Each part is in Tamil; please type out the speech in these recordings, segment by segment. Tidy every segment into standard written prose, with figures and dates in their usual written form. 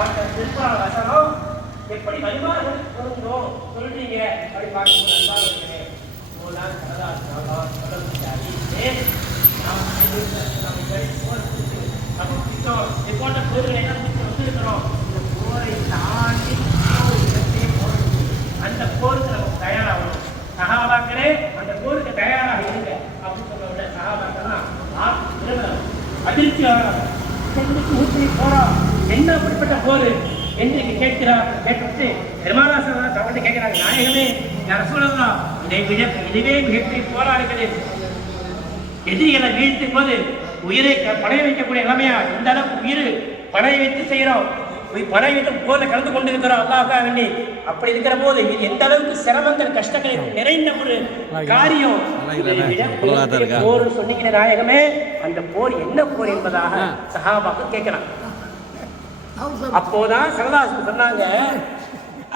திருப்பான வசனம் எப்படி வழிபாடுகள் பொருந்தோம் சொல்றீங்க அப்படி பார்க்கும்போது அன்பாக இருக்கிறேன். போன்ற போர்களை வந்திருக்கிறோம். இந்த போரை தாண்டி அந்த போருக்கு நமக்கு தயாராகணும். சகாபாக்களே அந்த போருக்கு தயாராக இருங்க அப்படின்னு சொல்ல விட சகாபாக்கெல்லாம் அதிர்ச்சி ஆகிறார். போரா என்ன அப்படிப்பட்ட போர் என்று கேட்கிறார். கேட்டு பெருமானாசன் அவங்கள்ட்ட கேட்கிறாங்க, நாயகமே யார் சொல்லலாம் இதுவே மிகப்பெரிய போராடுகிறது. எதிரிகளை வீழ்த்தும் போது உயிரை பணைய வைக்கக்கூடிய நிலைமையா இந்த அளவுக்கு உயிர் பணைய வைத்து செய்கிறோம், பணை வைத்து போல கலந்து கொண்டு இருக்கிறோம் அல்லாஹ்வுக்காக வேண்டி. அப்படி இருக்கிற போது இது எந்த அளவுக்கு சிரமங்கள் கஷ்டங்கள் நிறைந்த ஒரு காரியம். போர் சொன்னிக்கிற நாயகமே அந்த போர் என்ன போர் என்பதாக சஹாபாக்கள் கேட்கிறாங்க. அப்போதான் ஸல்லல்லாஹு சொன்னாங்க,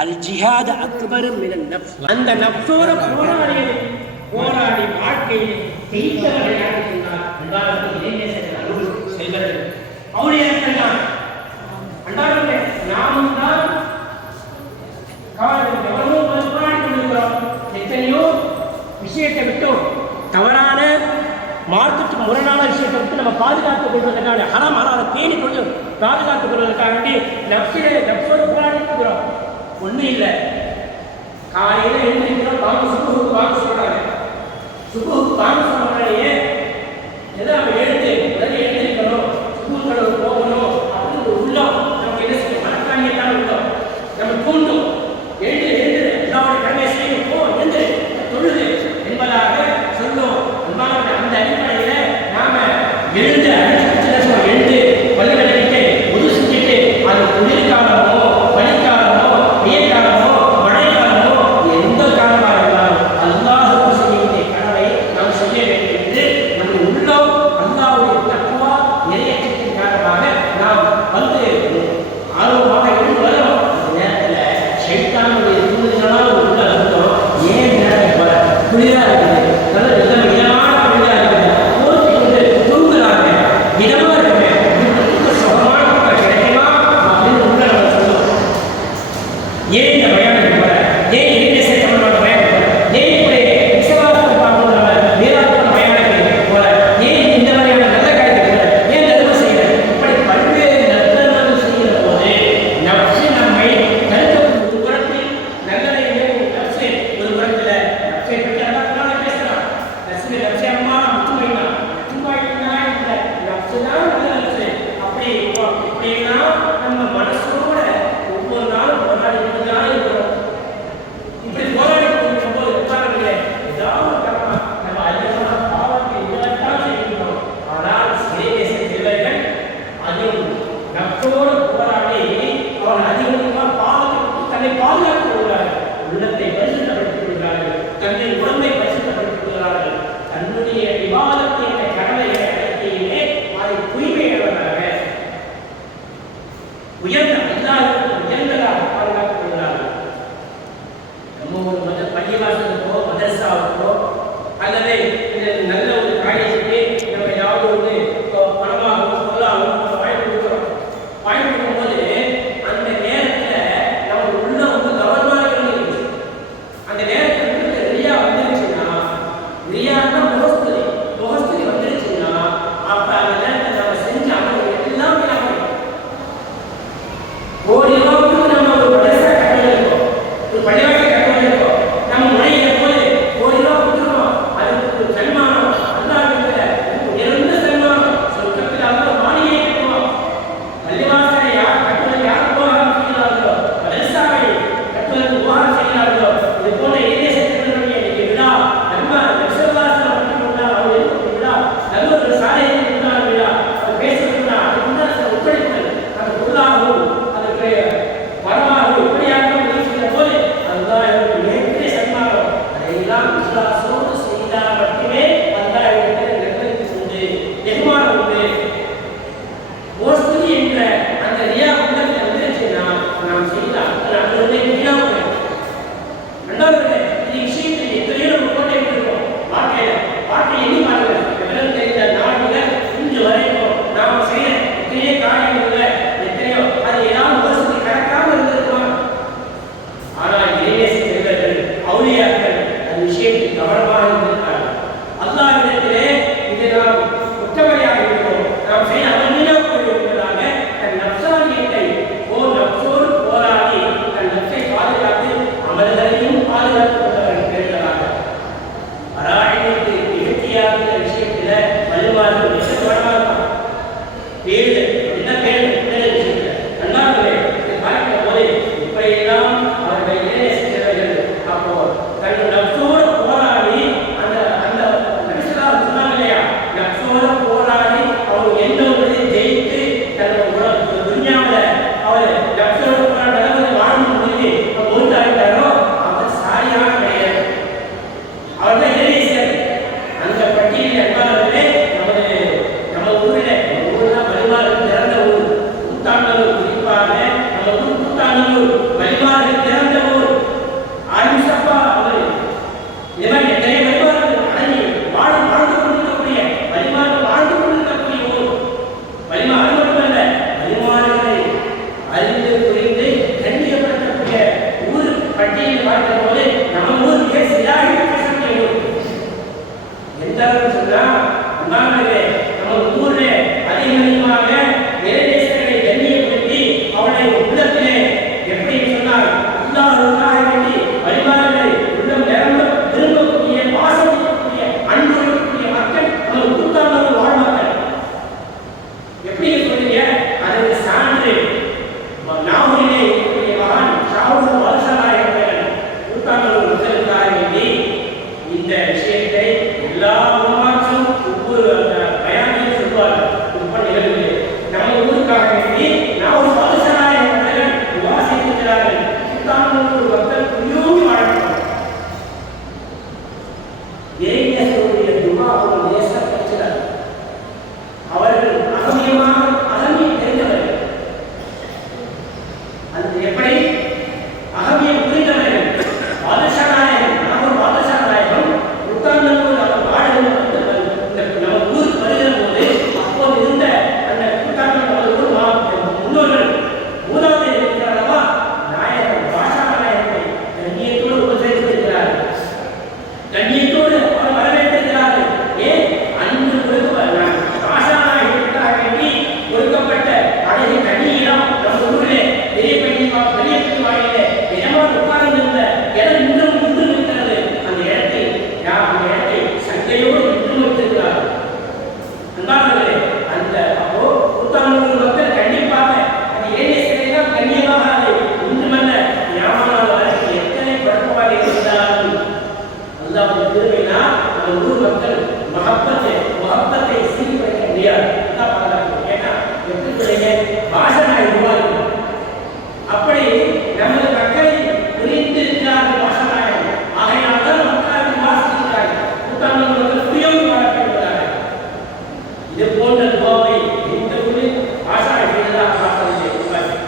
அல் ஜிஹாத் அக்பர் மினன் நஃப்ஸ். அந்த நஃப்ஸோட போராடி வாழ்க்கையில் ஜெயித்தவர்கள் யார் சொன்னார்? அல்லாஹ்வுக்கு இணையே செல்வர்கள் அவுலியாக்கள் தான். அல்லாஹ்வே நாமும் தான் எவ்வளவோ போராடி கொண்டிருக்கிறோம். எத்தனையோ விஷயத்தை விட்டோம், தவறான மார்க்கத்துக்கு முரணான விஷயத்தை விட்டு நம்ம பாதுகாத்துக் கொள்வதற்காக ஹராம் ஹலாலை பேணி கொண்டு பாதுகாத்துக் கொள்வதற்காக வேண்டி நஃப்ஸோடு போராடி இருக்கிறோம். ஒன்றும் இல்லை, காலையில் எழுந்திருக்கிறோம், சுபுக்கு வாங்க சொல்றாங்க. சுபுக்கு வாங்க சொல்றாங்க, எதை நம்ம எழுந்திருக்கிறோம், சுபுக்களை போகணும் அப்படின்னு உள்ளம் நமக்கு என்ன செய்யும்? மனக்காணியத்தான உள்ளம் நம்ம தூண்டும். எழுந்து எல்லாருடைய கடமை செய்யும், போ எழுந்து தொழுது என்பதாக சொல்லும். அந்த அடிப்படையில் நாம எழுந்து எழுந்து பள்ளி விளக்கிட்டு உது செஞ்சுட்டு அது குளிர்காலமோ பனிக்காலமோ வெயிற்காலமோ மழைக்காலமோ எந்த காலமாக இருந்தாலும் அல்லாஹ்வுக்கு செய்ய வேண்டிய கடமை நாம் செய்ய வேண்டும் என்று நம்ம உள்ளம் அல்லாஹ்வுடைய தக்வா நிறைவேற்றத்தின் காரணமாக நாம் ஆர்வமாக எழுந்து வரோம். அந்த நேரத்தில் ஷைத்தானுடைய தூண்டுதலான உள்ள அர்த்தம் ஏன் நேரத்தில் வர குளிராக இருக்குது, நல்ல இதமான குளிராக இருக்குது, போர்த்தி கொண்டு தூங்குறாங்க, இதமாக இருக்குமே, சுகமான கிடைக்குமா அப்படின்னு உள்ள நம்ம சொல்லுவோம். ஏன் இந்த பயம் வர, ஏன் இங்கே சேர்க்கப்பட்ட பயம் போல, ஏன் இப்படி விசவாசம் பார்க்கணும் நம்ம வீராத்தோட பயம் போல, ஏன் இந்த மாதிரியான நல்ல காரியத்தை போல, ஏன் தர்மம் செய்யறது, இப்படி பல்வேறு நல்ல செய்கிற போது நப்சு நம்மை தடுக்க ஒரு புறத்தில் நல்லதை நப்சு ஒரு புறத்தில் நப்சை பற்றி அல்லாஹ் பேசுகிறான். நப்சை அம்மா முத்துமைனா இந்த நப்சு தான் நல்ல நப்சு. அப்படின்னா நம்ம மனசோட ஒவ்வொரு நாளும் போராடி கொண்டுதான் இருக்கிறோம். இப்படி போராடி கொண்டிருக்கும் போது உட்காரங்களே ஏதாவது காரணமா நம்ம அதிகமான பாவத்தை இதெல்லாம் செய்கிறோம். ஆனால் சிறைவேச செல்வர்கள் அதுவும் நப்சோடு போராடி அவர்கள் அதிகமாக பாவத்திற்கு தன்னை பாதுகாத்துக் கொள்கிறார்கள், உள்ளத்தை பரிசுத்தப்படுத்திக் கொள்கிறார்கள், தன்னை உடம்பை பரிசுத்தப்படுத்திக் கொள்கிறார்கள். தன்னுடைய விவாதத்தை கடமைகளை அடக்கியிலே அதை தூய்மையாளராக உயர்ந்த உயர்ந்ததாக பாதுகாத்துக் கொள்கிறார்கள். நம்ம ஒரு பள்ளிவாசலுக்கோ மதரசாவுக்கோ அல்லது நல்ல ஒரு காரியத்துக்கு நம்ம ஏதாவது ஒரு பணமாகவோ பொருளாகவோ வாங்கி கொடுக்குறோம். வாங்கி கொடுக்கும்போது அந்த நேரத்தில் நம்ம உள்ள கவனமாக இருந்துச்சு. அந்த நேரத்தில் ரியா வந்துருச்சுன்னா, ரியான்னா முகஸ்துதி வந்துருச்சுன்னா, அப்போ அந்த நேரத்தில் நம்ம செஞ்ச அமல் எல்லாம் கோடி ரூபாய்க்கு நம்ம ஒரு மதரசா கட்டணும், ஒரு பள்ளிவாசல் கட்டணும், நம்ம முறையில போது கோடி ரூபாய் கொடுத்துருவோம், அதுக்கு ஒரு சன்மானம்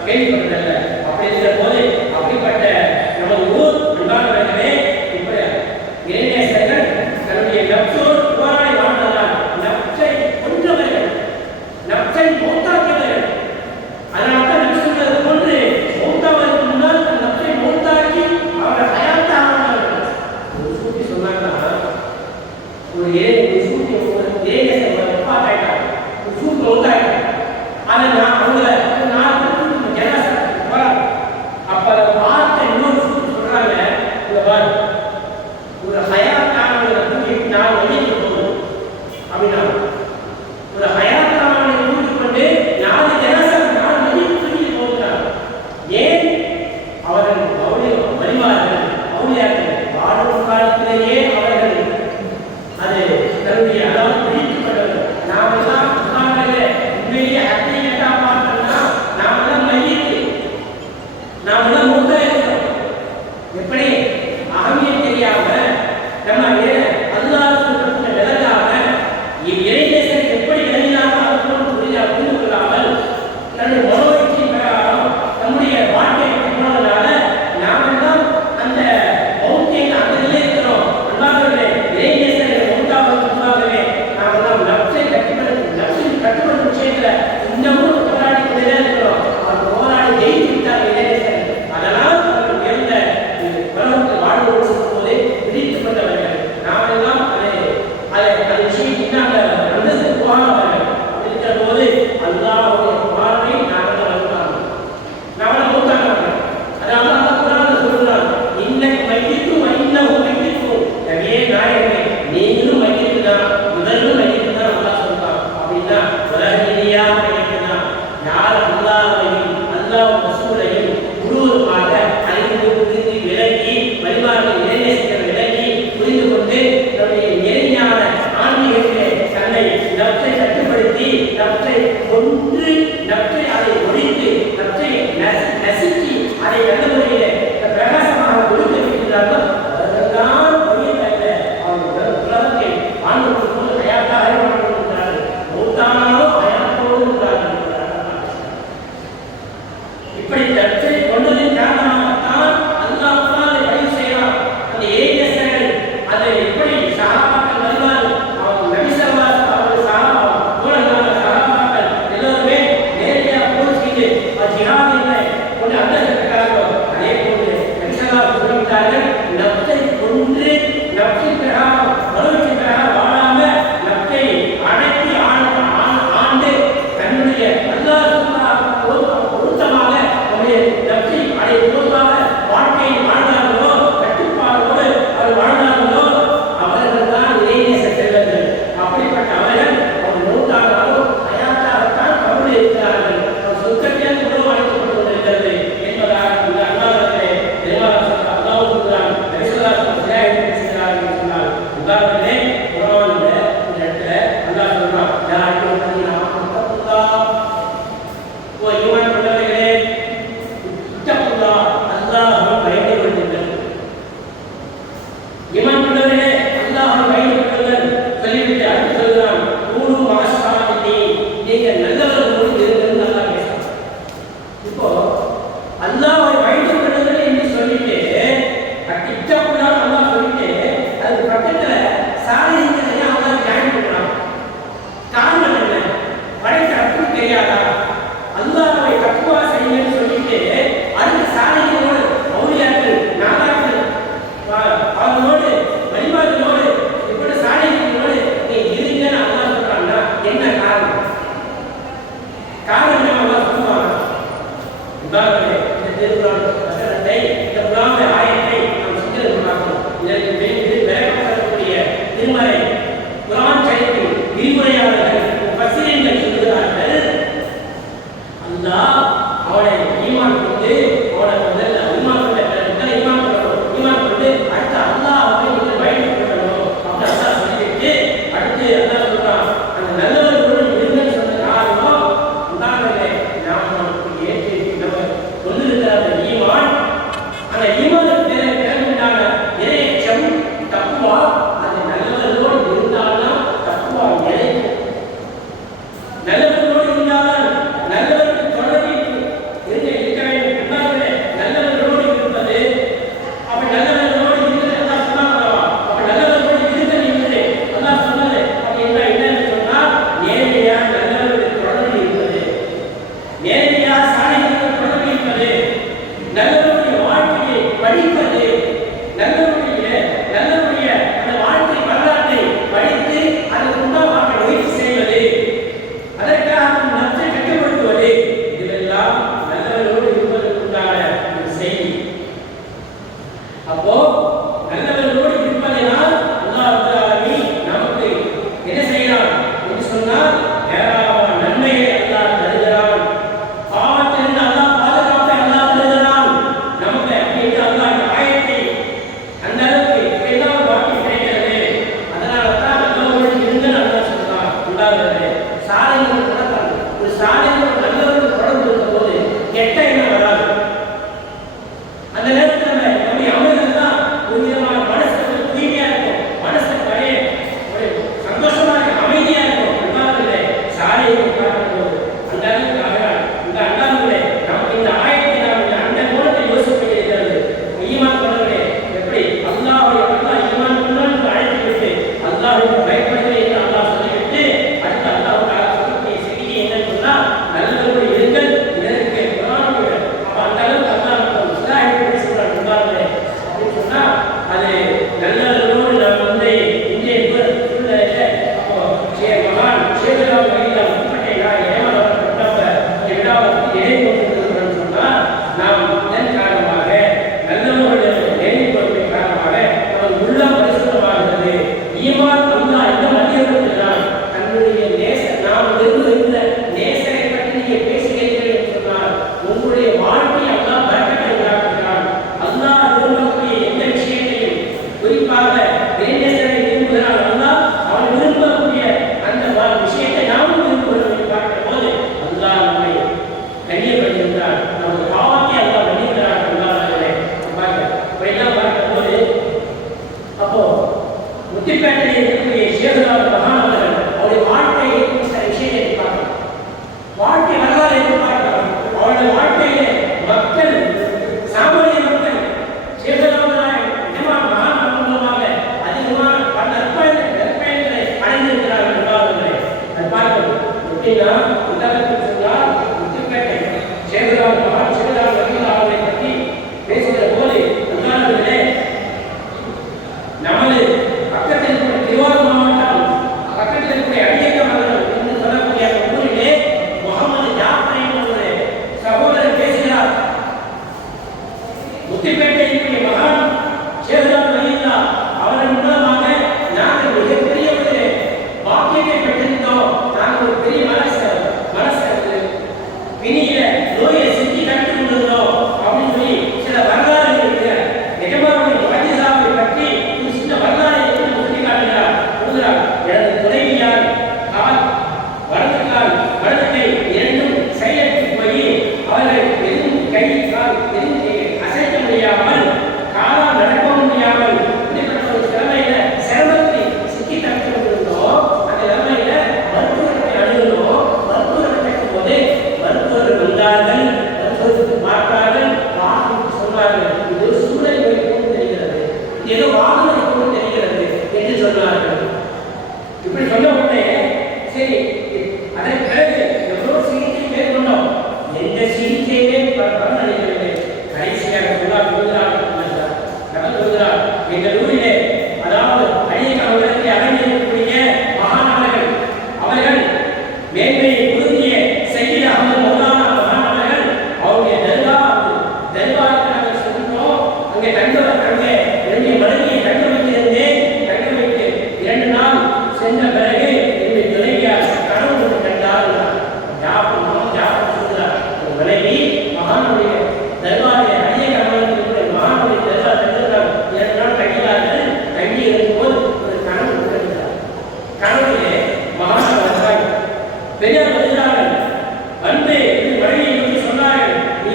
கேள்விப்பட்டதில்லை. அப்படி இருக்கிற போது அப்படிப்பட்ட நமது ஊர் அன்பானவர்களே, இப்படி இறைநேசர்கள் தன்னுடைய நப்சோர் புகாரை வாழ்ந்ததால் நப்சை கொன்றவர்கள், நப்சை மௌத்தாக்கியவர்கள். அதனால்தான் நபி சொல்வது போன்று மௌத்தாவதற்கு முன்னால் அந்த நப்சை மௌத்தாக்கி அவரை ஹயாத்தானவர்கள். ஒரு சூட்டி சொன்னாங்கன்னா ஒரு சூட்டி இறைநேசர் ஒப்பாத்தாயிட்டாங்க, ஒரு சூட்டு மௌத்தாயிட்டாங்க. அதை நான் அவங்க அப்ப அதை பார்த்த இன்னொரு சூட்டு சொல்றாங்க, ஒரு ஹயாத்தானவர்களை தூக்கி நான் வெளியே போகணும் அப்படின்னா, ஒரு ஹயாத்தானவர்களை தூக்கி கொண்டு 4 ஜனாசாவை நான் வெளியே தூக்கி போகிறார். ஏன்? அவர்கள் வழிமார்கள் அவுளியாக்கள் வாழும் காலத்திலேயே அவர்கள் அது தன்னுடைய அதாவது பிடித்துக் கொண்டவர்கள். நாமெல்லாம் உண்மையிலேயே ஹக்கீகத்தா பார்த்தோம்னா நாமெல்லாம் மையத்து, நாமெல்லாம் மூத்தா இருக்கிறோம். எப்படி அகமியம் தெரியாம நம்ம அல்லாஹ் சொல்றதுக்கு விளங்காம இறைநேசர் எப்படி விளங்கினாலும் அதுக்கு புரிந்து கொள்ளாமல் தன்னுடைய மனோயிற்சியின் பிரகாரம் நம்முடைய வாழ்க்கையை போனதுனால நாமெல்லாம் அந்த மௌத்தியின் அந்த நிலை இருக்கிறோம். அல்லாஹ்வுடைய இறைநேசரை மௌத்தாவதற்காகவே நாமெல்லாம் நப்சை கட்டுப்படுத்தும் விஷயத்துல இன்னமும் போராடி கொண்டே இருக்கிறோம். அவர் போராடி ஜெயித்து விட்டார் இறைநேசர். அதனால் அவர்கள் உயர்ந்த உலகத்தில் வாழ்வோடு போது பிடித்துக் கொண்டவர்கள். நாமெல்லாம் அந்த விஷயம் நாங்கள் அந்தஸ்து போகாதவர்கள். இருக்கிற போது அல்லாஹ்வுடைய பார்வை நாங்கள் வருவாங்க, நாங்கள் மூத்தானவர்கள். அதாவது அந்த குர்ஆன்ல சொல்றாங்க, இன்னக்கு மையித்து வைன்னஹு மையித்து. நபியே நாயகமே, நீங்களும் மையித்து தான், இவர்களும் மையித்து தான் அல்லாஹ் சொல்றான். அப்படின்னா உலகிலேயா மையித்து தான். யார் அல்லாஹ்வையும் அல்லாஹ் ரசூலையும் முழுவதுமாக அறிந்து புரிந்து விளங்கி வழிபாடுகள் இறைநேசத்தை விளங்கி புரிந்து கொண்டு தன்னுடைய நேர்மையான ஆன்மீகத்திலே தன்னை நப்சை கட்டுப்படுத்தி நப்சை கொன்று நப்சை அதை ஒழித்து நப்சை நசுக்கி அதை நல்ல முறையிலே பிரகாசமாக கொடுக்க வைக்கிறார்கள். அவர்கள்தான் வழியில் அவர்கள் உலகத்தை வாழ்ந்து போது ஹயாத்தாக வாழ்ந்து கொண்டிருக்கிறார்கள். மௌத்தானாலும் ஹயாத்தோடு இருக்கிறார்கள். இப்படி நப்சை கொண்டதின் காரணமாகத்தான் அல்லாஹ் குர்ஆனை பதிவு செய்யலாம். அந்த இறைநேசர்கள் அதை எப்படி சஹாபாக்கள் வருவார்கள், நபி ஸல்லல்லாஹு அலைஹி வஸல்லம் சஹாபாக்கள் எல்லாருமே நேரடியாக போர் செய்து ஜிஹாதிலே கொண்டு அந்தஸ்துக்காக அதே போன்று நபி ஸல்லல்லாஹு அலைஹி வஸல்லம் சொல்லிவிட்டார்கள், நப்சை கொன்று நப்சை பிரகாரம் மனோச்சி பிரகாரம் வாழாம நப்சை அடக்கி ஆண்டு தன்னுடைய அல்லாஹ் பொருத்தமாக நம்முடைய நப்சை அதை பொருத்தமாக வாழ்க்கையை வாழ்ந்தார்களோ கட்டுப்பாடோடு அவர் வாழ்ந்தார்களோ அவர்கள் தான் இறைநேச செல்வர்கள். அப்படிப்பட்ட அவர்கள் அவர் மூத்தானாலும் ஹயாத்தாகத்தான் கபரில் இருக்கிறார்கள். அவர் சொர்க்கத்தில் உணவு அளிக்கப்பட்டு கொண்டிருக்கிறது என்பதாக இந்த அல்லாஹ்விலே பெருமாள் அல்லாஹ் சொல்கிறார், நபி ஸல்லல்லாஹு அலைஹி வஸல்லம் பேசுகிறார்கள் என்று சொன்னார். உதாரணத்திலே குர்ஆன்ல இந்த இடத்துல அல்லாஹ் சொல்றான், யா அய்யுஹல்லதீன ஆமனு தக்குல்லாஹ், ஓ ஈமான் கொண்டவர்களே இத்தக்குல்லாஹ், அல்லாஹ்வை பயந்து கொள்ளுங்கள். ஈமான் கொண்டவர்களே அல்லாஹ்வை பயந்து கொள்ளுங்கள் சொல்லிவிட்டு அடுத்து சொல்கிறான், கூனு மஅஸ்ஸாலிஹீன், நீங்கள் நல்லவர்களோடு இருங்கள். அல்லாஹ் பேசுறான். இப்போ அல்லாஹ்வை பயந்து கொள்ளுங்கள் என்று சொல்லிட்டு இத்தக்குல்லாஹ் அல்லாஹ் சொல்லிட்டு அது பக்கத்துல சாலிஹீன்களை அல்லாஹ் ஜாயின் பண்றான். காரணம் என்ன? படைத்த ரப்புக்கு தெரியாதா? அல்லாஹ்வை தக்வா செய்யுங்கன்னு சொல்லிட்டு அடுத்து சாலிஹீன்களோடு அவுலியாக்கள் நாதாக்கள் அவர்களோடு வழிபாடுகளோடு இப்படி சாலிஹீன்களோடு நீ இருங்கன்னு அல்லாஹ் சொல்றான்னா என்ன காரணம்? காரணம் அல்லாஹ் சொல்லுவாங்க. உதாரணமே இந்த திருக்குறான் வசனத்தை, இந்த குர்ஆன் ஆயத்தை நாம் சிந்தனை பார்க்கணும். இதற்கு விளக்கப்படக்கூடிய திருமறை குர்ஆன் ஷரீஃபின் விரிவுரையாளர்கள் முஃபஸ்ஸிரீன்கள் சொல்கிறார்கள், அல்லாஹ் அவனை ஈமான் கொண்டு அவனை முதல்ல ஈமான் கொண்டு அடுத்து அல்லாஹ்வை நீங்கள் பயந்து கொள்ளணும் அப்படி அல்லாஹ் சொல்லிவிட்டு அடுத்து அல்லாஹ் சொல்றான், அந்த நல்லவர்களுடன் இருங்கன்னு சொன்ன காரணம் உதாரணமே நாம் நமக்கு ஏற்று நம்ம கொண்டிருக்கிற அந்த ஈமான், அந்த ஈமானுக்கு பிறகுண்டான இறையச்சம் தக்குவா, அது நல்லவர்களோடு இருந்தால்தான் தக்குவா நிலைக்கும். நல்லவர்களோடு இருந்தால்தான் நல்லவர்கள் தொடர்பில் இருக்க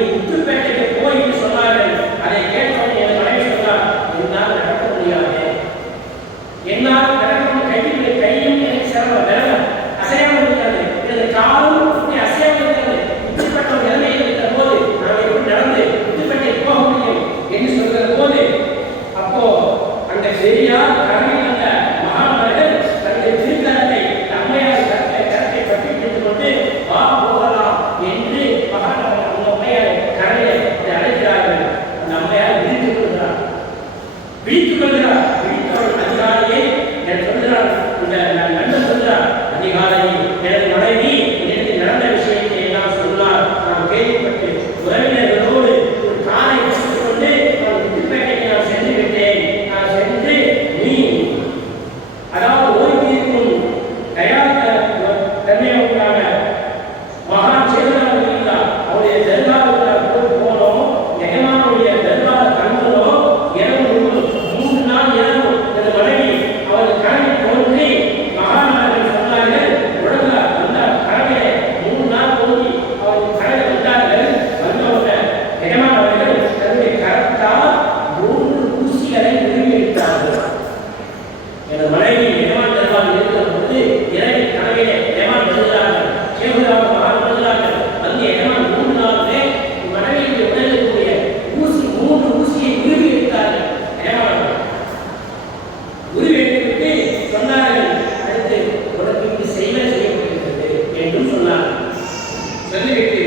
முத்துப்பேட்டைக்கு போயிட்டு சொன்னார்கள். அதை கேட்டவன் என் மனைவி சொன்னார், என்னால் நடக்க முடியாது, என்னால் நடக்கும் கையும் எனக்கு சிரமம், விரலம் அசையாமல் இருக்கிறது, எனது காலும் அசையாமல் இருக்கிறது, இப்படிப்பட்ட ஒரு நிலைமையில் இருக்கிற போது நான் எப்படி நடந்து முத்துப்பேட்டை போக முடியும் என்று சொல்கிற போது, அப்போ அந்த பெரியார் கரணில் வந்த மகானவர்கள் தன்னுடைய திருக்கரத்தை அம்மையார் கரத்தை பற்றி பிடித்துக் கொண்டு வா போகலாம் என்று மகானவர்கள் அந்த அம்மையார் கரணியை அழைக்கிறார்கள். அந்த அம்மையார் விழித்துக் கொள்கிறார். விழித்தவள் அதிகாரியை சொல்கிறார், இந்த நண்பர் சொல்கிறார், அதிகாரி எனது மனைவி எனக்கு நடந்த விஷயத்தை எல்லாம் சொன்னார். நான் கேள்விப்பட்டு உறவினர்களோடு ஒரு காரை எடுத்துக் கொண்டு நான் முத்துப்பேட்டைக்கு நான் சென்று விட்டேன். நான் சென்று நீ அதாவது ஓய்வீர்க்கும் தன்மையான மகான் சேதனாக இருந்தார். அவருடைய தர்காவுக்கு போனோம். எகமானுடைய தர்காவை கண்டோம். இரவு 3 நாள் இரவு எனது மனைவி அவர்கள் கனவில் தோன்றி மகானவர்கள் சொன்னார்கள், உடம்புல வந்தார். கனவிலே 3 நாள் தோன்றி அவர்கள் கனவில் வந்தார்கள். வந்தவுடனே எகமானவர்கள் தன்னுடைய கரத்தால் 3 ஊசிகளை உருவிவிட்டார்கள். எனது மனைவி எகமான் தர்காவில் இருக்கிற போது இரவு கனவிலே எகமான் வருகிறார்கள். சேகுராம மகான் வருகிறார்கள். வந்து எகமான் 3 நாளிலே மனைவியுடைய உடலுக்குரிய ஊசி 3 ஊசியை உருவி வைத்தார்கள். எகமான் உருவி வைத்துவிட்டு சொன்னார்கள், அடுத்து உனக்கு இப்படி செய்யப்பட்டிருக்கிறது என்றும் சொன்னார்கள். சொல்லிவிட்டு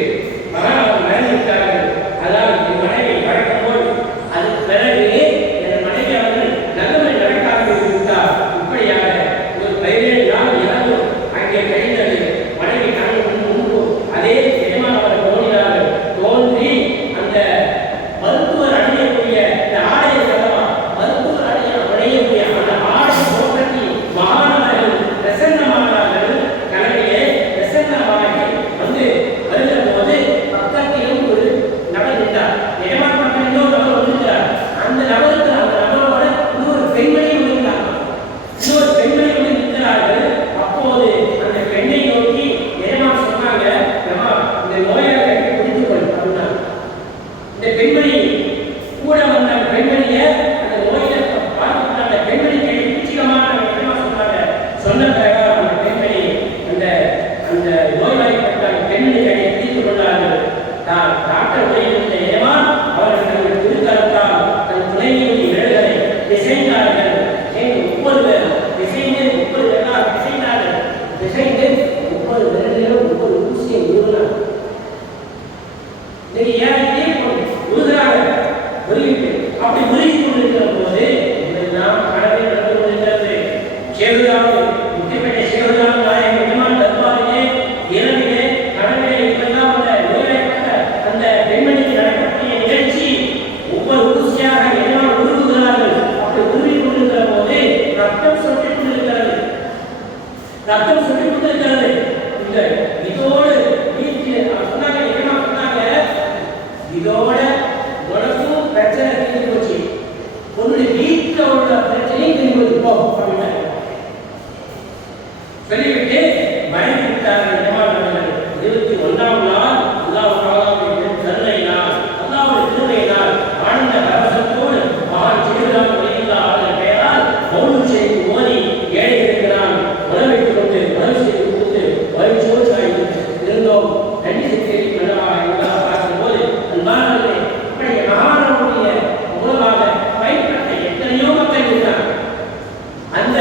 மகான் மறைந்துவிட்டார்கள். அதாவது என் மனைவி வழக்கம் போல் அதுக்கு பிறகு என் மனைவி அவர்கள் நல்லவரை நடக்காமல் விட்டார். இப்படியாக ஒரு 17 நாள் இரவு அங்கே கழிந்தது. மனைவி கணவன் முன்பு அதே எஜமான் அவர்கள் தோன்றினார்கள். தோன்றி அந்த மருத்துவர் அணியக்கூடிய இந்த ஆடையை அல்லவா, மருத்துவர் அணியக்கூடிய அந்த ஆடை தோற்றத்தில் மகானவர்கள் பிரசன்னமானார்கள். கனவிலே பிரசன்னமாகி வந்து வருகிற போது பக்கத்திலும் ஒரு நபர் நின்றார். எஜமான் பக்கம் இன்னொரு நபர் வந்துட்டார். அந்த நபருக்கு அந்த நபரோட இன்னொரு பெண்மணியும் இருந்தார். இன்னொரு பெண்மணி நிற்கிறார்கள். அப்போது அந்த பெண்ணை நோக்கி எஜமான் சொன்னாங்க, இந்த நோயாளரை பிடித்துக் கொள் அப்படின்னா. இந்த பெண்மணி கூட வந்த பெண்மணியை அந்த நோயில பார்த்து அந்த பெண்மணி பிடிச்சிக்கமான சொன்னாங்க. சொன்ன பிறகு அந்த பெண்மணி அந்த அந்த நோய்வாய்ப்பட்ட பெண்மணி கையை பிடித்துக் கொண்டார்கள். டாக்டர் உதவியிருந்த எஜமான் அவர்கள் தங்கள் திருக்கரத்தால் தன் துணைவியுடைய விரல்களை பிசைந்தார்கள். 30 பேர் பிசைந்து 30 பேரால் பிசைந்தார்கள். பிசைந்து 30 விரல்களிலும் 30 ஊசியை ஊறினார். இன்னைக்கு ஏன் உருகிறாங்க உருவிட்டு அப்படி உருகி கொண்டிருக்கிற போது நாம் கடமை நடந்து கொண்டிருக்கிறது. சேகுராம முத்துப்பேட்டை சேகுராம நாயகம் எஜமான் தர்பாரிலே இரவிலே கடமையை இப்பெல்லாம் நோய்வாய்ப்பட்ட அந்த பெண்மணிக்கு நடக்கக்கூடிய நிகழ்ச்சி ஒவ்வொரு ஊசியாக எஜமான் உருகுகிறார்கள். அப்படி உருவி கொண்டிருக்கிற போது ரத்தம் சொட்டிக் கொண்டிருக்கிறது. ரத்தம் சொட்டிக் கொண்டிருக்கிறது. இந்த இதோடு வீட்டில் சொன்னாங்க, எஜமான் சொன்னாங்க, இதோட உனக்கும் பிரச்சனை தீர்ந்து போச்சு, உன்னுடைய வீட்டில் உள்ள பிரச்சனையும் தீர்ந்து போகும் அப்படின்னாங்க. சொல்லிவிட்டு பயந்து விட்டார்கள் எஜமானவர்கள். 21ஆம் நாள் அல்லாஹ்வுடைய கருணையினால் அல்லாஹ்வுடைய திருமையினால் ஆனந்த பரவசத்தோடு மகான் சேகுராம ரலியல்லாஹு அன்ஹு பெயரால் மௌலூத் செய்து ஓதி ஏழைகளுக்கு நாம் உணவைத்துக் கொண்டு உணவு செய்து கொடுத்து வயிற்றோடு இருந்தோம். நன்றி செலுத்தி நல்லவாக இருந்தால் பார்க்கும்போது அன்பானவர்களே, இப்படி மகானவருடைய மூலமாக பயன்பட்ட எத்தனையோ மக்கள் இருந்தார். அந்த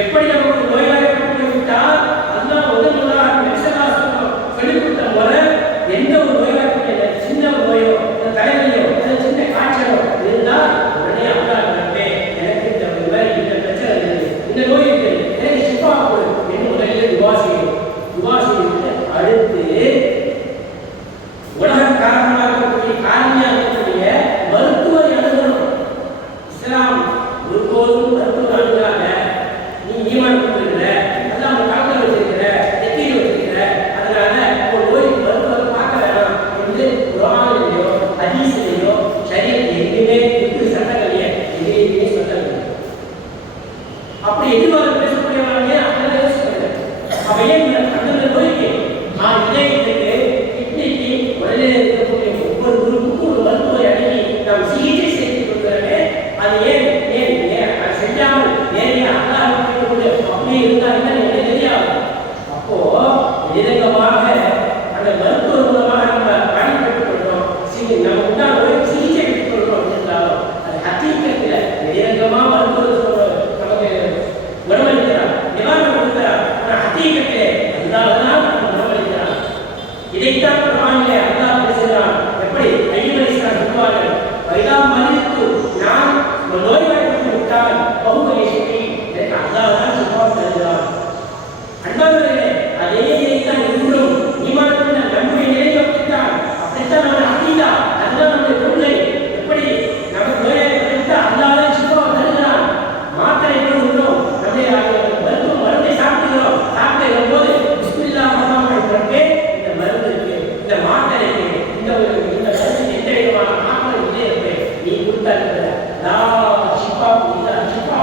எப்படி நமக்கு நோய்வாய்ப்பட்டு விட்டால் அல்லாஹ் முதலாக சொல்லிக் கொடுத்த முறை எந்த ஒரு நோய்வாய்ப்பட்ட சின்ன நோயோ தலைவலியோ சின்ன காய்ச்சலோ இருந்தால் உடனே அல்லாஹ் எனக்கு இந்த மாதிரி இந்த பிரச்சனை இருக்குது, இந்த நோய் இருக்குது, எனக்கு சிப்பா கொடு என்று முதலில் துவா செய்து அடுத்து உலக காரணமாக இருக்கக்கூடிய காரணியாக இருக்கக்கூடிய மருத்துவரை அணுகணும். இஸ்லாம் ஒருபோதும் மருத்துவ அணுகாக நீ ஈமான் கொண்டிருக்கிற, அதான் டாக்டர் வச்சிருக்கிற, எத்தீர் வச்சிருக்கிற, அதனால ஒரு நோய் மருத்துவரை பார்க்க வேணாம் என்று குர்ஆனிலேயோ ஹதீஸிலேயோ ஷரியத் எதுவுமே புது சட்டங்களையே எதுவுமே சொல்லவில்லை. அப்படி எதிர்வாதம் பேசக்கூடியவங்க அப்படியே யோசிக்கிறது. அப்ப ஏன் அந்த நோய்க்கு இதயத்துக்கு கிட்னிக்கு உடனே இருக்கக்கூடிய ஒவ்வொரு குரூப்புக்கும் ஒரு மருத்துவரை அணுகி நாம் சிகிச்சை செய்து கொடுக்கிறோமே, அது ஏன் அது செஞ்சாமல் நேரே அல்லாஹ் அப்படியே இருந்தால் எனக்கு தெரியாது. அப்போ நிரந்தரமாக அந்த மருத்துவ மூலமாக நம்ம பணம் பெற்றுக் கொள்றோம், நம்ம உண்டான ஒரு சிகிச்சை பெற்றுக் கொள்றோம் இருந்தாலும் அது ஹக்கீகத்தில் நிரந்தரமாக மருத்துவ நமக்கு குணமளிக்கிறார், நிவாரணம் கொடுக்கிறார். ஆனால் ஹக்கீகத்திலே அதுதான் குணமளிக்கிறார். இதைத்தான் குர்ஆனிலே அல்லாஹ் பேசுகிறான். எப்படி ஐயூப் அலைஹிஸ்ஸலாம் சொல்வார்கள், வைதா மரித்து நான் நோய்வாய்ப்பட்டு விட்டால் பகுவை யஷ்ஃபி, எனக்கு அல்லாஹ் தான் சிஃபா தருகிறார். அன்பானவர்களே, அதே நிலைதான் இன்றும் ஈமான் கொண்ட நம்முடைய நிலையை அப்படித்தான் நம்ம அகீதா, அதுதான் நம்முடைய கொள்கை. எப்படி நமக்கு நோய்வாய்ப்பட்டு விட்டால் அல்லாஹ் தான் சிஃபா தருகிறான். மாத்திரை போடுகிறோம், நம்முடைய மருத்துவ மருந்தை சாப்பிடுகிறோம், சாப்பிட்டு வரும்போது பிஸ்மில்லாஹ் ரஹ்மான் ரஹீம் இந்த மருந்துக்கு, இந்த மாத்திரைக்கு, இந்த மருந்து எந்த விதமான மாத்திரை இல்லை என்று நீ கொடுத்தாங்க ஷிஃபா இல்லா ஷிஃபா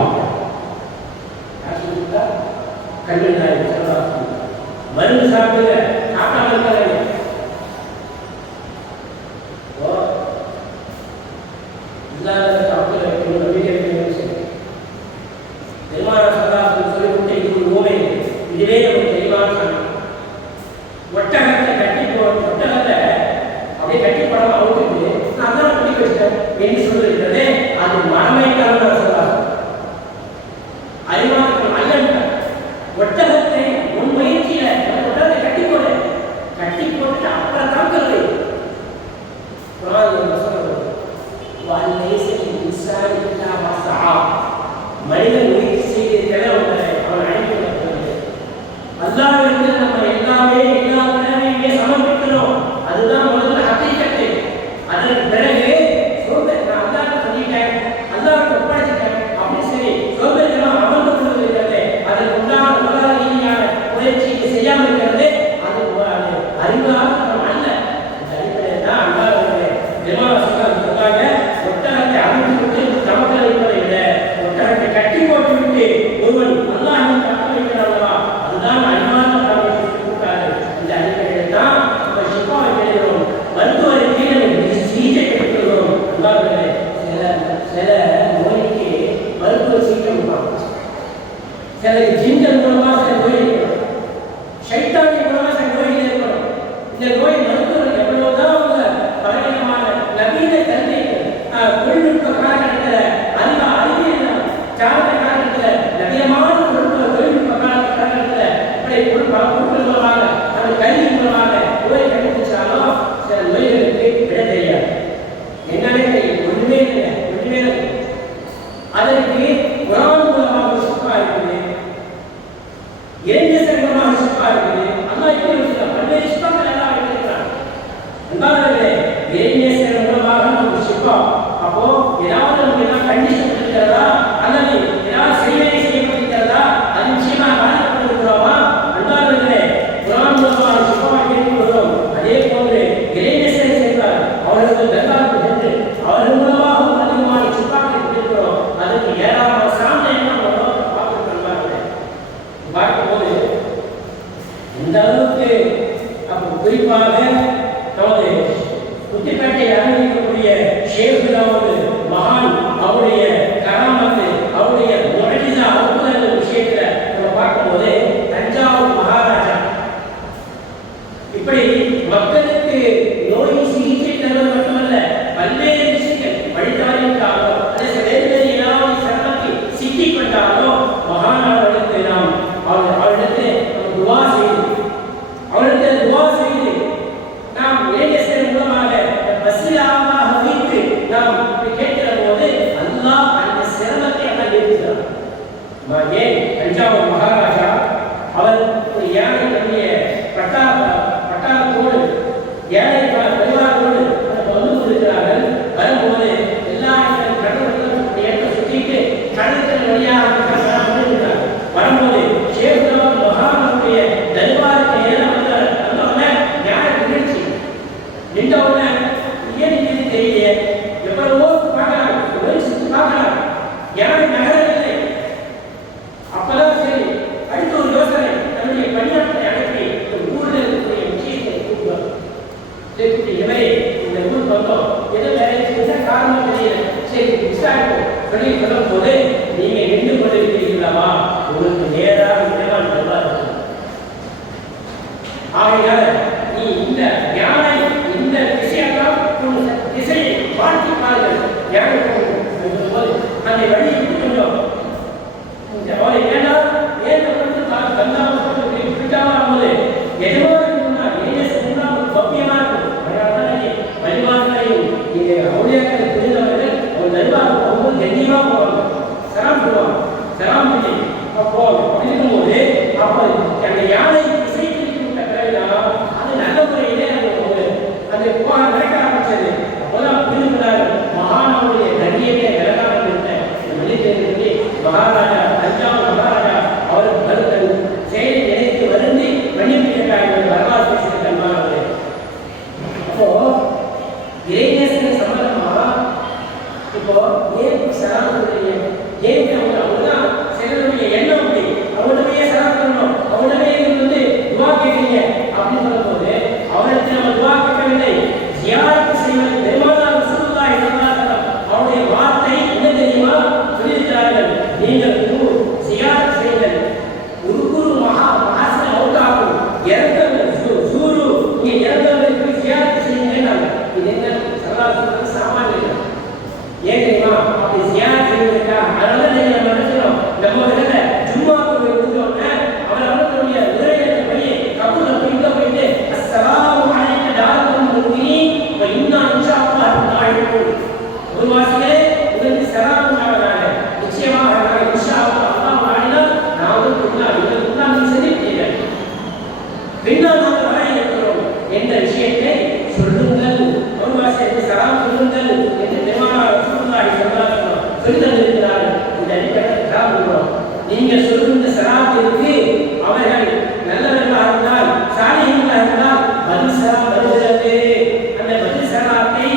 கண்ணில் மருந்து சாப்பிடுங்க, சாப்பிடாம இருக்காங்க. இல்லாத பெருமான சதாசன் சொல்லிவிட்டு இது ஒரு ஓமை, இதுவே நமக்கு தெளிவான சொன்னாங்க. ஒட்டகத்தை ஒட்டகத்தை அப்படியே கட்டி படம் அவுட்டுட்டு நான் தான் குடி வச்சிட்டேன் என்று சொல்லிருக்கிறது. அது மனமைக்கான சொல்லாது, அறிவாளர்கள் அல்ல. ஒட்டகத்தை உன் முயற்சியில ஒட்டகத்தை கட்டி போட்டுட்டு அப்புறம் தான் கல்வி மனிதன் முயற்சி செய்திருக்கிற அவன் அழைக்கப்பட்டது. அல்லாஹ்விற்கு நம்ம எல்லாமே எல்லா தேவையுமே சமர்ப்பிக்கிறோம். அதுதான் முதல்ல ஹக்கீகத்து. அதற்கு பிறகு நான் அல்லாஹ்க்கு சொல்லிட்டேன், அல்லாஹ்க்கு ஒப்படைச்சிட்டேன் அப்படின்னு சரி சோம்பேறித்தனம் அமர்ந்து கொண்டு இருக்கிறது, அதற்கு உண்டான உலக ரீதியான முயற்சியை செய்யாமல் இருக்கிறது, அது அறிவாக அல்ல. இந்த அடிப்படையில் தான் அல்லாஹ்வுடைய நிர்வாகம் சொன்னாங்க, ஒட்டகத்தை அமைத்து விட்டு நமக்கு இருப்பதை விட ஒட்டகத்தை கட்டி போட்டு விட்டு ஒருவன் அல்லாஹ்வின் பக்கம் இருக்கிறார்களா, அதுதான் அறிவான கூட்டாது. இந்த அடிப்படையில் தான் நம்ம ஷிஃபாவை எழுதுகிறோம், மருத்துவரை கீழே சிகிச்சை பெற்றுக்கிறோம். அல்லாஹ்விலே சில நோய்க்கு மருத்துவ சிகிச்சை கொடுப்பாங்க, சில ஜின்கள் மூலமாக சில நோய் ஏற்படும், ஷைத்தானின் மூலமாக சில நோய் ஏற்படும். இந்த நோய் மருத்துவர்கள் எவ்வளவுதான் அவங்க பலவிதமான நவீன கல்வி தொழில்நுட்ப காலகட்டத்தில் அறிவியல் சார்ந்த காலகட்டத்தில் நவீனமான தொழில்நுட்ப காலகட்டத்தில் இப்படி பொருட்கள் மூலமாக நம்ம கல்வி மூலமாக நோயை கண்டுபிடிச்சாலும் சில நோய்களுக்கு விட தெரியாது. என்னன்னே தெரியும், ஒன்றுமே இல்லை. அதற்கு குர்ஆன் மூலமாக ஷிஃபா இருக்குது, இறைநேசர் மூலமாக ஷிஃபா இருக்குது. அல்லாஹ் எப்படி வச்சிருக்கான், பல்வேறு ஷிஃபாக்கள் எல்லாம் வைத்திருக்கிறான். அன்பானவர்களே, இறைநேசர் மூலமாக நமக்கு ஷிஃபா. அப்போ ஏதாவது நமக்கு எல்லாம் கண்டிஷன் இருக்கிறதா அல்லது ஏதாவது செய்யப்பட்டிருக்கிறதா, அது நிச்சயமாக பாதிக்கப்பட்டிருக்கிறோமா? அன்பானவர்களே, குர்ஆன் மூலமாக ஷிஃபா கேட்கிறோம். அதே போன்று இறைநேசரை செய்தார், அவர்கள் தர்காவுக்கு சென்று அவர்கள் மூலமாக அதிகமான ஷிஃபாக்களை கேட்கிறோம். அதுக்கு ஏராளமான சார்ந்த எண்ணம் பார்க்கும்போது இந்த அளவுக்கு அப்போ குறிப்பாக நமது குத்திப்பேட்டை அனுமதிக்கக்கூடிய ஷேகுலாவது மகான் அவருடைய கராமத்து அவருடைய முஅஜிஸா அற்புதங்கள் விஷயத்துல நம்ம பார்க்கும்போது தஞ்சாவூர் மகாராஜா இப்படி மக்களுக்கு நோய் சிகிச்சை தருவது மட்டுமல்ல, பல்வேறு விஷயங்கள் வழிதாரிக்காக வேறு ஏதாவது சிரமத்தில் சிக்கிக் கொண்டாலோ மகானார்களுக்கு ஏன் தஞ்சாவூர் மகாராஜா அவர் ஒரு யானை தன்னுடைய பட்டாளத்தோடு யானை பரிவாரத்தோடு வந்து கொண்டிருக்கிறார்கள். வரும்போது எல்லா கடவுளும் இடத்தை சுற்றிட்டு கடற்கரை வழியாக வரும்போது சேகுதவன் மகானுடைய தர்பாருக்கு ஏறவன யானை நிகழ்ச்சி நின்றவுடனே ஏன் இது தெரியல, எவ்வளவோ பார்க்கிறாங்க, சுற்றி பார்க்கிறாங்க, யானை நகரவில்லை. அப்பதான் சரி அடுத்த ஒரு யோசனை, தன்னுடைய பணியாளரை அனுப்பி ஊரில் இருக்கக்கூடிய விஷயத்தை கூப்பிடுவார். இவரே இந்த ஊர் வந்தோம், எதோ வேற காரணம் தெரியல, சரி விசாரிப்போம் வெளியே சொல்லும் போது நீங்க நின்று கொண்டிருக்கிறீர்களாமா, உங்களுக்கு நேராக விதமான தர்பார் இருக்கு. ஆகையால நீ இந்த யானை இந்த விஷயத்தான் திசையை மாற்றி பாருங்கள். யானை போது அந்த வழியை கொஞ்சம் அவரை வேண்டாம் ஏன் பிடிக்காம போது எதுவாக ஒரு பப்பியமா இருக்கும். வழிபாடுகளையும் அவளியாக்களை புரிந்தவர்கள் ஒரு தர்பார் போகும்போது கண்ணியமா போவாங்க, சரம் போவாங்க, சரம் பண்ணி அப்போ இருக்கும்போது அப்போ அந்த யானை இசை பிடிக்கின்ற பிறகுதான் அது நல்ல முறையிலே அது போக நடக்க ஆரம்பிச்சது. அப்போதான் புரிந்துகிறார் மகானுடைய கண்ணியத்தை விலகாமல் இருந்த வெளித்தேர்ந்து மகாராஜா தஞ்சாவூர் மகாராஜா அவருக்கு கருத்தல் செயலை நினைத்து வருந்தி மன்னிப்பு கேட்டார்கள். வரலாறு பேசுகிற கல்வானது. அப்போ இறைநேசன் சம்பந்தமா இப்போ ஏன் சராசரி ஏன் அவங்கதான் சிலருடைய எண்ணம் அப்படி அவனுடைய சராசரணும் அவனுடைய வந்து துவா கேட்கிறீங்க அப்படின்னு சொல்லும்போது அவனுக்கு நம்ம துவா கேட்கவில்லை, ஜியாரத்து செய்வது பெருமானார் ரசூலுல்லாஹி ஸல்லல்லாஹு அலைஹி வஸல்லம் அவருடைய வார்த்தை என்ன தெரியுமா சொல்லியிருக்கிறார்கள், நீங்கள் ஜியாரத் செய்யுங்கள், உருகுரு மகாசன அவுதாகும் இறந்தவர்கள் சூரு இங்கே இறந்தவர்களுக்கு ஜியாரத் செய்யுங்கள். இது என்ன சல்லாஹு சாமானியம் ஏன் தெரியுமா, அப்படி ஜியாரத் செய்வதற்கா அதனால நீங்க நம்ம நினைக்கிறோம் நம்ம இடத்துல ஜும்மா கொடுத்தோம்னா அவர் அவர்களுடைய உரையை போய் கபூர்ல போயிட்டு அஸ்ஸலாமு அலைக்க தாருல் முஃமினீன் வ இன்னா இன்ஷா அல்லாஹ் நாயிபூன். ஒரு வாசிகளே உங்களுக்கு சலாம் உண்டாவதாக, நிச்சயமாக நான் இன்ஷா அல்லாஹ் நாடினால் நாமும் நீங்கள் சந்திப்பீர்கள், பின்னால் நாங்கள் வர இருக்கிறோம் என்ற விஷயத்தை சொல்லுங்கள். ஒரு வாசிகளுக்கு சலாம் சொல்லுங்கள் என்று பெருமானார் ரசூலுல்லாஹி ஸல்லல்லாஹு அலைஹி வஸல்லம் சொல்லி தந்திருக்கிறார்கள். இந்த அடிப்படையில் சலாம் நீங்கள் சொல்லுகின்ற சலாத்திற்கு அவர்கள் நல்லவர்களாக இருந்தால் சாலிஹீன்களாக இருந்தால் பதில் சலாம் வருகிறது. அந்த பதில் சலாத்தை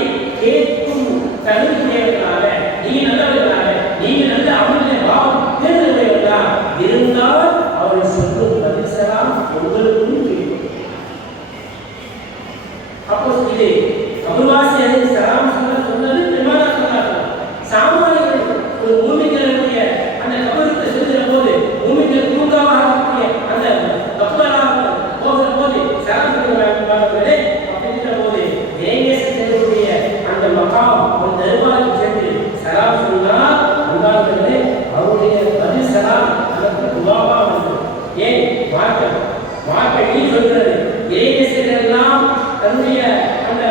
கேட்கும் தகுதியுடையவர்களாக நீங்க நல்லவர்களாக நீங்க நல்ல அவர்களுடைய பாவம் தேர்ந்தவர்களாக இருந்தால் அவர்கள் சொல்லும் பதில் சலாம் உங்களுக்கும் கேட்கும். அப்போ இது அபுவாசி அலைஹி சலாம் சொன்னது பெருமானார் சொன்னார்கள். சாமானியர்கள் ஒரு மூமின்களுடைய அந்த கபருக்கு செல்கிற போது மூமின்கள் தூங்காவாக இருக்கக்கூடிய அந்த கப்பலாக போகிற போது சலாம் சொல்லுவார்களே அப்படிங்கிற போது இறைநேசன் செல்லக்கூடிய அந்த மகாம் அந்த தர்பாருக்கு சென்று சலாம் சொன்னால் அன்பார்களே அவருடைய பதில் சலாம் அதற்கு துவாவா வந்தது. ஏன் வாக்க நீ சொல்கிறது இறைநேசன் எல்லாம் தன்னுடைய அந்த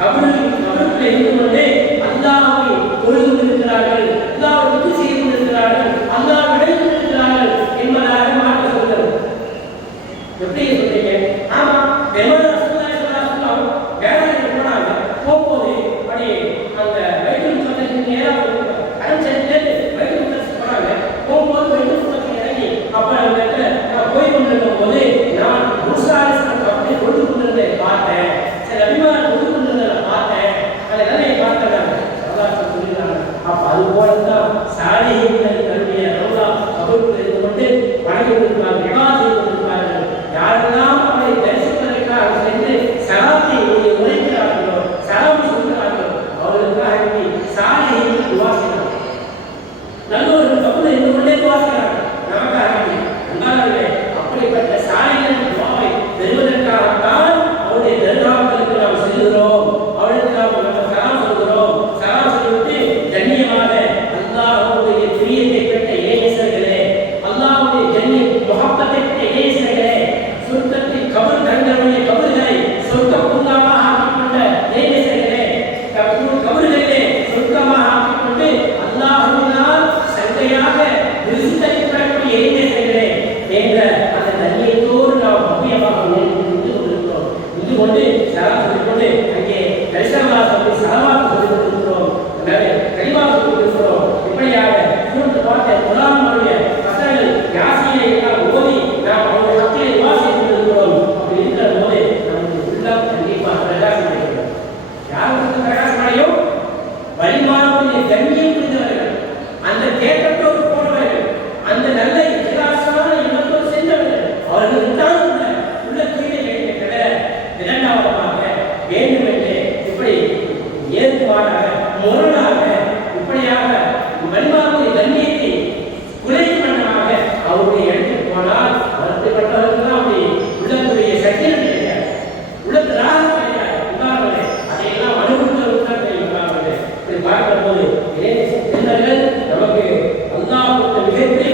கபருக்குள்ள இருந்து கொண்டே அல்லாஹ்வை தொழுது கொண்டிருக்கிறார்கள், அல்லாஹ்வை விட்டு செய்து கொண்டிருக்கிறார்கள், அல்லாஹ் விளைந்து கொண்டிருக்கிறார்கள் என்பதாக மாற்ற சொல்கிறது. எப்படி சொல்றீங்க? ஆமா, பெருமானார் ரசூலுல்லாஹி ஸல்லல்லாஹு அலைஹி வஸல்லம் வேளாண்மைக்கு போனாங்க. போகும்போது அப்படி அந்த பைத்துல் முகத்தஸுக்கு நேராக அனுசரித்து பைத்துல் முகத்தஸுக்கு போனாங்க. போகும்போது பைத்துல் முகத்தஸுக்கு இறங்கி அப்ப அந்த இடத்துல நான் போய் கொண்டிருக்கும் போது நான் மூசா அலைஹிஸ்ஸலாம் அப்படியே கொண்டு கொண்டிருந்தேன் பார்த்தேன். சரி அபிமானம் கொண்டு கொண்டிருந்தேன் பார்த்தேன்.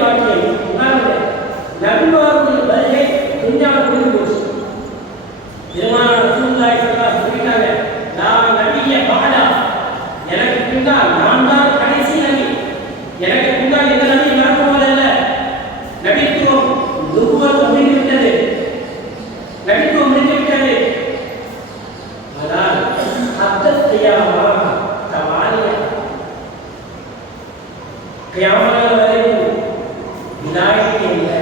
வாக்கியம் நபிமாருடைய வருகை துன்யால முடிந்து போச்சு. பெருமானார் ரசூலுல்லாஹி ஸல்லல்லாஹு அலைஹி வஸல்லம் சொல்லிட்டாங்க, நான் நபிய பாடா, எனக்கு பின்னால் நான் தான் கடைசி நபி, எனக்கு பின்னால் எந்த நபி வரப்போவதில்ல. நபித்துவம் நுபுவத் முடிந்து விட்டது, நபித்துவம் முடிந்து விட்டது. ஆனால் அத்தத்தையாமா தவாலியா கியாமத் வரைக்கும் விநாயகர் என்ற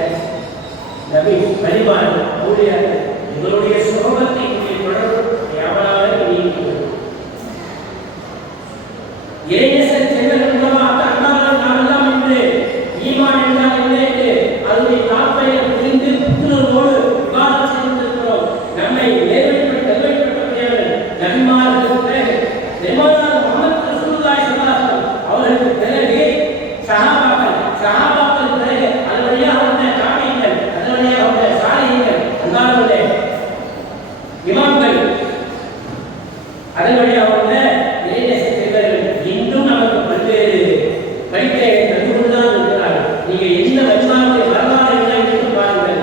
நபி பரிமாறு ஊழியர் எங்களுடைய சுகத்தை தொடர்பு கியாமத் நீடிக்கிறது. இறைநேசர் செல்வதன் மூலமாக அல்லாஹ் நாமெல்லாம் என்று ஈமான் என்றால் என்ன என்று அதனுடைய தாற்பயை புரிந்து புத்துணர்வோடு விவாதம் செய்திருக்கிறோம். நம்மை நேர்மைப்படுத்தக்கூடியவர்கள் நபிமார்களுக்கு பிறகு பெருமானார் முஹம்மது ரசூலுல்லாஹி ஸல்லல்லாஹு அலைஹி வஸல்லம் அவர்களுக்கு பிறகு சஹாபாக்கள் பிறகு அதன் வழியாக வந்த தாபீகள், அதன் வழியாக வந்த சாலிஹீன்கள், அல்லாஹ்வுடைய இமாம்கள், அதன் வழியாக வந்த இறைநேசர் செல்வர்கள் இன்னும் நமக்கு பல்வேறு படிப்பை கண்டுகொண்டுதான் இருக்கிறார்கள். நீங்கள் எந்த வலிமாருடைய வரலாறு என்ன என்று பாருங்கள்.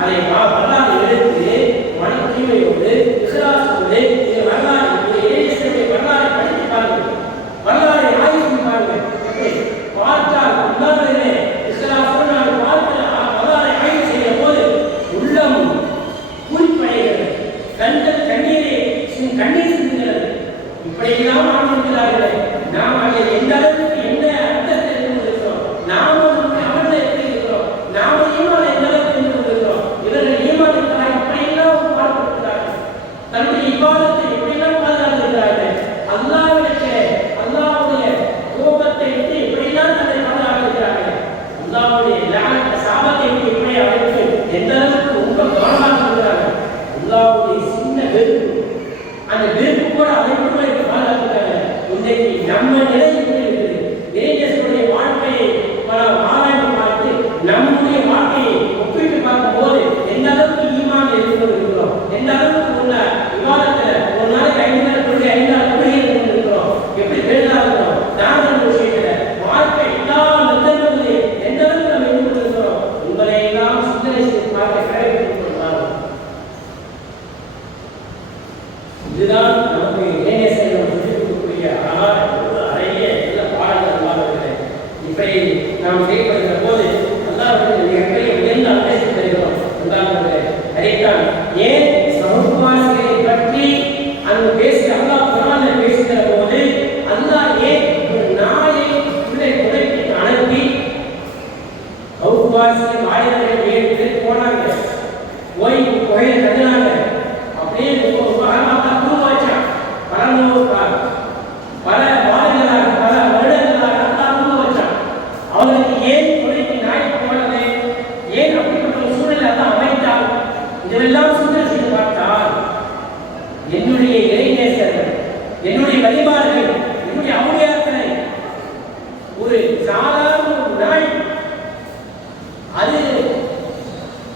அதை வரலாறு எடுத்து மன தூய்மையோடு இஹ்லாஸோடு இந்த வரலாறு இறைநேசருடைய வரலாறை படித்து பாருங்கள், வரலாறை ஆய்வு செய்து பாருங்கள். பார்த்தால் உதாரணமே இஸ்லாமோடு நான் பார்த்து வரலாறை ஆய்வு செய்த போது உள்ளம் குறிப்படைகிறது, கண்கள் கண்ணீர் சிந்துகிறது. இப்படியெல்லாம் ஆழ்ந்திருக்கிறார்களே, நாம் அதில் எந்த அளவுக்கு என்ன அர்த்தத்தை இருக்கிறோம், நாம் அமர்ந்த எப்படி இருக்கிறோம், நாம் ஈமான் எந்த அளவுக்கு இருக்கிறோம். இவர்கள் ஈமான் இருக்கிறார் இப்படியெல்லாம் பார்த்திருக்கிறார்கள், தன்னுடைய இபாதத்தை எப்படியெல்லாம் பாதுகாத்திருக்கிறார்கள். அல்லாஹ்வுடைய கோபத்தை விட்டு எப்படியெல்லாம் தன்னை பாதுகாத்திருக்கிறார்கள். அல்லாஹ்வுடைய சாபத்தை விட்டு எப்படி அவருக்கு எந்த அளவுக்கு ரொம்ப கவனமாக இருக்கிறார்கள். அல்லாஹ்வுடைய சின்ன வெறுப்பு, அந்த வெறுப்பு கூட அதை கூட பாதுகாத்துட்டாங்க. இன்றைக்கு நம்ம நிலை எப்படி இருக்குது? இறைநேசருடைய வாழ்க்கையை ஆராய்ந்து பார்த்து நம்முடைய வாழ்க்கையை ஒப்பிட்டு பார்க்கும் போது எந்த அளவுக்கு ஈமான் இருக்கிறோம், எந்த அளவுக்கு உள்ள விவாதத்தில் ஒரு நாளைக்கு 5 நாள் தொழுகை 5 நாள் தொழுகை இருக்கிறோம், எப்படி பெரிதாக இருக்கிறோம். நாங்கள் விஷயத்தில் வாழ்க்கை எல்லா மெத்தங்களும் எந்த அளவுக்கு நம்ம இருக்கிறோம். உங்களை எல்லாம் சிந்தனை செய்து பார்க்க கடைபிடித்திருக்கிறோம். இதுதான் நமக்கு இறைநேசர் சொல்லிக் கொடுக்கக்கூடிய அழகிய நல்ல பாடல்கள் இருக்கிறது. இப்படி நாம் செயல்படுகிற போது அல்லாஹ்வுடைய மிகப்பெரிய உயர்ந்த அந்தஸ்து பெறுகிறோம். அல்லாஹ்வுடைய அதைத்தான் ஏன் சமூகவாசிகளை பற்றி அங்கு பேசி அல்லாஹ் குர்ஆனில் பேசுகிற போது அல்லாஹ் ஏன் ஒரு நாயை குறைக்கு அனுப்பி சமூகவாசிகள் 1007 பேர் போனாங்க, போய் புகையை தங்கினாங்க. அப்படியே பல வாரங்களாக பல வருடங்களாக அல்லாஹ் தூங்க வச்சான். அவர்களுக்கு ஏன் குறைக்கு நாய் போனது, ஏன் அப்படிப்பட்ட ஒரு சூழலை தான் அமைத்தால், இதெல்லாம் சிந்தனை செய்து பார்த்தால் என்னுடைய இறைநேசர்கள், என்னுடைய வழிபாடுகள், என்னுடைய அவுளியாக்களை ஒரு சாதாரண ஒரு நாய் அது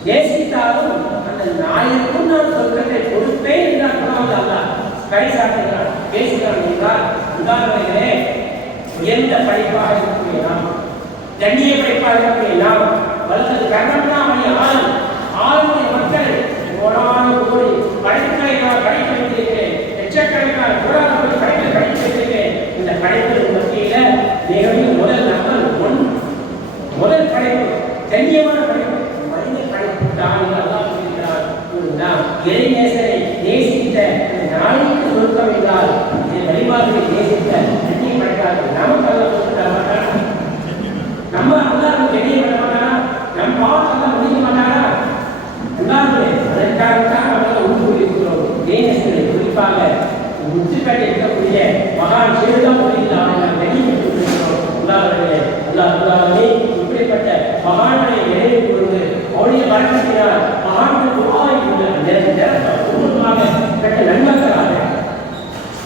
நேசித்தாலும் அந்த நாய்க்கும் நான் சொர்க்கத்தை கொடுப்பேன் என்றால் அல்லாஹ் கைசாட்டுகிறான், பேசுகிறான் என்றால் உதாரணங்களே உயர்ந்த படைப்பாக இருக்கக்கூடிய நாம், கண்ணிய படைப்பாக இருக்கக்கூடிய நாம், வல்லது கர்ணம்னாமணி ஆளுடைய மக்கள் கோடான கோடி படைப்புகளை நான் படைத்து வைத்திருக்கிறேன், லட்சக்கணக்கான கோடான கோடி படைப்பு படைத்து வைத்திருக்கிறேன். இந்த படைப்பு மத்தியில மிகவும் முதல் படைப்பு கண்ணியமான படைப்பு மனித படைப்பு தான் அல்லாஹ் சொல்கிறார். இறைநேசரை நேசித்த நாளைக்கு சொர்க்கம் என்றால் வழிபாடுகளை நேசித்த கண்ணிய படைப்பார்கள். நமக்கு அல்ல சொல்லிட மாட்டாரா? நம்ம அல்லாஹ் கண்ணிய பண்ண மாட்டாரா? நம் பாவத்தை முடிக்க மாட்டாரா? அதற்காகத்தான் நம்ம உண்டு இருக்கிறோம். இறைநேசரை குறிப்பாக முத்துக்காட்டி இருக்கக்கூடிய மகான் சிறுதான் நாம் கண்ணியப்பட்டு இருக்கிறோம். அல்லாஹ் இப்படிப்பட்ட மகான்களை நினைவு கொண்டு அவருடைய வழக்கத்தினால் மகான்களுக்கு பெற்ற நன்மக்களாக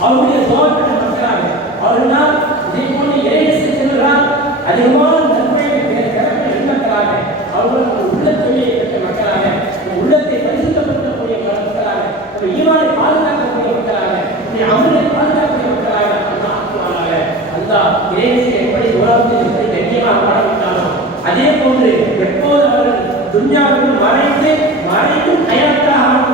அவருடைய சோழப்பட்ட மக்களாக அவர்களால் இதை போன்ற இறைநேசர் செல்கிறார் அதிகமான நன்மையை நன்மக்களாக அவர்கள் உள்ளத்தை பெற்ற மக்களாக உள்ளத்தை பரிசுத்தப்படுத்தக்கூடிய மக்களாக ஈமானை பாதுகாக்கக்கூடிய மக்களாக அமலை பாதுகாக்கக்கூடிய மக்களாக அல்லாஹ் இறைநேசரை எப்படி உலகத்தில் எப்படி கண்ணியமாக பாடவிட்டார். துன்யாவில் மறைத்து மறைத்து கயத்தாக